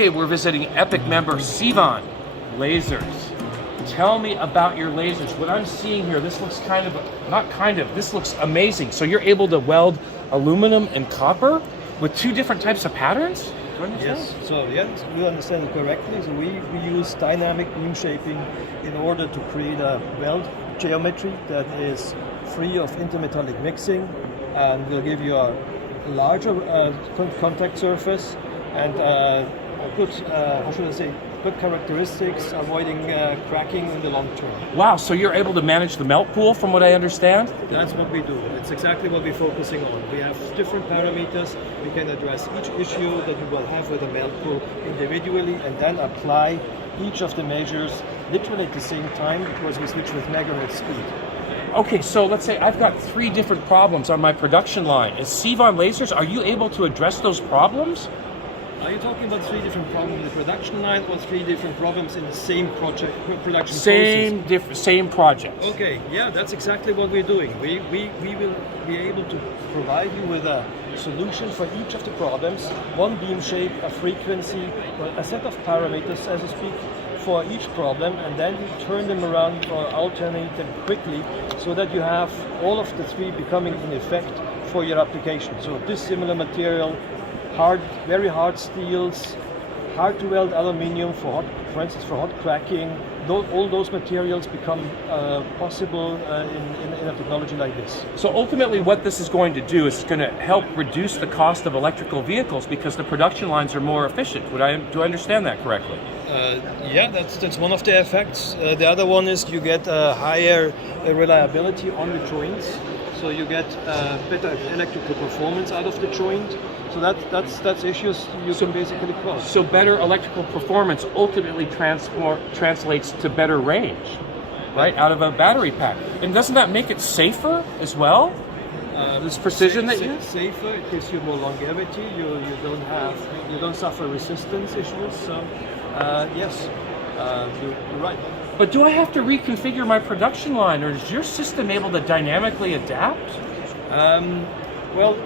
Hey, we're visiting Epic member Civan lasers. Tell me about your lasers. What I'm seeing here, this looks this looks amazing. So you're able to weld aluminum and copper with two different types of patterns? Do you understand? Yes, so yes, you understand it correctly. So we use dynamic beam shaping in order to create a weld geometry that is free of intermetallic mixing and will give you a larger contact surface and good, good characteristics, avoiding cracking in the long term. Wow, so you're able to manage the melt pool from what I understand? That's what we do. It's exactly what we're focusing on. We have different parameters. We can address each issue that you will have with the melt pool individually and then apply each of the measures literally at the same time because we switch with megahertz speed. Okay, so let's say I've got 3 different problems on my production line. As Civan Lasers, are you able to address those problems? Are you talking about 3 different problems in the production line or 3 different problems in the same production process? Same project. Okay, yeah, that's exactly what we're doing. We will be able to provide you with a solution for each of the problems, one beam shape, a frequency, a set of parameters, as I speak, for each problem, and then you turn them around or alternate them quickly so that you have all of the 3 becoming in effect for your application. So dissimilar material, very hard steels, hard to weld aluminium for instance, for hot cracking. All those materials become possible in a technology like this. So ultimately what this is going to do is it's going to help reduce the cost of electrical vehicles because the production lines are more efficient. Do I understand that correctly? Yeah, that's one of the effects. The other one is you get higher reliability on the joints. So you get better electrical performance out of the joint. So that's issues you can basically cause. So better electrical performance ultimately translates to better range, right, out of a battery pack. And doesn't that make it safer as well? This precision that you safer, it gives you more longevity. You don't suffer resistance issues. So yes, you're right. But do I have to reconfigure my production line, or is your system able to dynamically adapt? Well,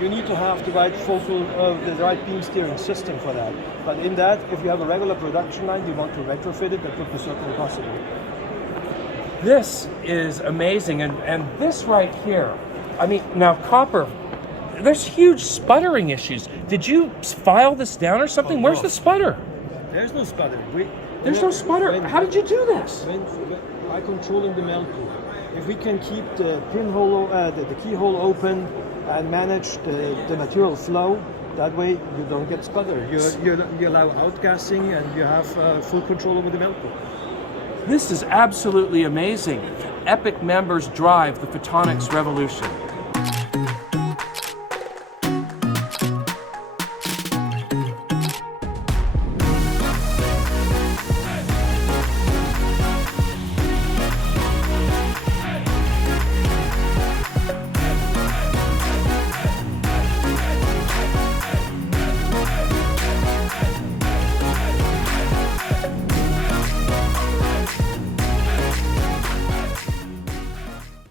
you need to have the right the right beam steering system for that. But in that, if you have a regular production line, you want to retrofit it, that would be certainly possible. This is amazing, and this right here, I mean, now copper, there's huge sputtering issues. Did you file this down or something? Where's the sputter? There's no sputtering. There's no sputter. How did you do this? By controlling the melt pool. If we can keep the pinhole, the keyhole open and manage the material flow, that way you don't get sputter. You allow outgassing and you have full control over the melt pool. This is absolutely amazing. Epic members drive the photonics revolution.